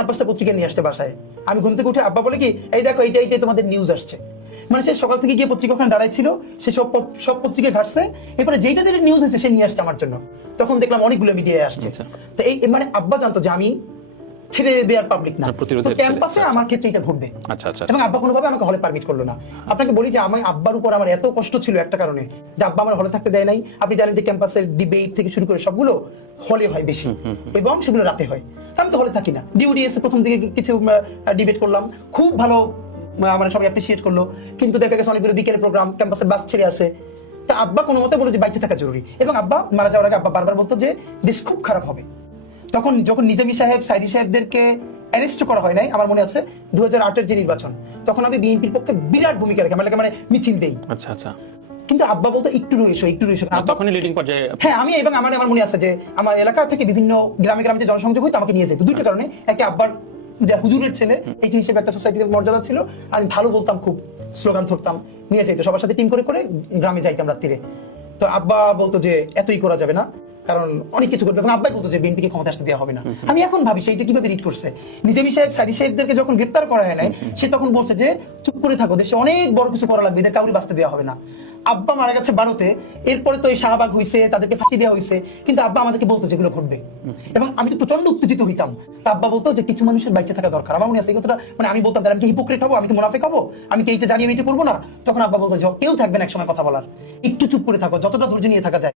4-5টা পত্রিকা নিয়ে আসতে বাসায়। আমি ঘুম থেকে উঠে আব্বা বলে কি, এই দেখো এইটাই তোমাদের নিউজ আসছে। মানে সে সকাল থেকে গিয়ে পত্রিকা ওখানে দাঁড়াই ছিল, সে সব পত্রিকা ঘাটছে, এরপরে যেটা নিউজ হয়েছে সে নিয়ে আসছে আমার জন্য। তখন দেখলাম অনেকগুলো মিডিয়ায় আসছে। তো এই মানে আব্বা জানতো যে আমি ছেড়ে দেওয়ার পাবলিক না, ক্যাম্পাসে আমার ক্ষেত্রে এটা ঘটবে। এবং আব্বা কোনোভাবে আমাকে হলে পারমিট করলো না। আপনাকে বলি যে আমার আব্বার উপর আমার এত কষ্ট ছিল একটা কারণে, যে আব্বা আমার হলে থাকতে দেয় নাই। আপনি জানেন যে ক্যাম্পাসের ডিবেট থেকে শুরু করে সবগুলো হলে হয় বেশি, এবং সেগুলো রাতে হয়। আমি তো হলে থাকি না। ডিউডিএস প্রথম দিকে কিছু ডিবেট করলাম, খুব ভালো, মানে সবাই অ্যাপ্রিসিয়েট করলো। কিন্তু দেখা গেছে অনেকগুলো বিকেলে প্রোগ্রাম, ক্যাম্পাসের বাস ছেড়ে আসে। তা আব্বা কোনো মতে বলে যে বাইচে থাকা জরুরি। এবং আব্বা মারা যাওয়ার আগে আব্বা বারবার বলতো যে দেশ খুব খারাপ হবে। তখন যখন নিজামী সাহেব, সাইদি সাহেবদেরকে অ্যারেস্ট করা হয় নাই, আমার মনে আছে 2008-এর যে নির্বাচন, তখন আমি বিএনপির পক্ষে বিরাট ভূমিকা রেখে মানে মিছিল দেই। আচ্ছা। কিন্তু আব্বা বলতো একটু রয়েছে। তখনই লিডিং পর্যায়ে, হ্যাঁ, আমি এবং আমার মনে আছে যে আমার এলাকা থেকে বিভিন্ন গ্রামে গ্রামে যে জনসংযোগ হইতো আমাকে নিয়ে যেত। দুইটা কারণে, একটা আব্বার যে হুজুরের ছেলে এই হিসেবে একটা সোসাইটিতে মর্যাদা ছিল, আমি ভালো বলতাম, খুব স্লোগান ধরতাম, নিয়ে যেত সবার সাথে টিম করে করে গ্রামে যাইতাম রাত্রিরে। তো আব্বা বলতো যে এতই করা যাবে না, কারণ অনেক কিছু করবে। এবং আব্বাই বলতো যে বিএনপিকে ক্ষমতা আসতে দেওয়া হবে না। আমি এখন ভাবি সেইটা কিভাবে রিড করছে। নিজামী সাহেব, সাইদি সাহেবদেরকে যখন গ্রেফতার করা হয় নাই, সে তখন বলছে যে চুপ করে থাকো, দেশে অনেক বড় কিছু করা লাগবে, এদের কাউরি বাঁচতে দেওয়া হবে না। আব্বা মারা গেছে 12-তে, এরপরে তো এই শাহবাগ হয়েছে, তাদেরকে ফাঁসি দেওয়া হয়েছে, কিন্তু আব্বা আমাদেরকে বলতো যেগুলো ঘটবে। এবং আমি তো প্রচন্ড উত্তেজিত হইতাম। তা আব্বা বলতো যে কিছু মানুষের বাইচে থাকা দরকার। আমার মনে আছে এই কথাটা, মানে আমি বলতাম আমি কি হিপোক্রেট হবো, আমি কি মুনাফিক হবো, আমি কি এইটা জানিয়ে মেটে করবো না। তখন আব্বা বলতো যে কেউ থাকবে না একসময় কথা বলার, একটু চুপ করে থাকো, যতটা ধৈর্য নিয়ে থাকা যায়।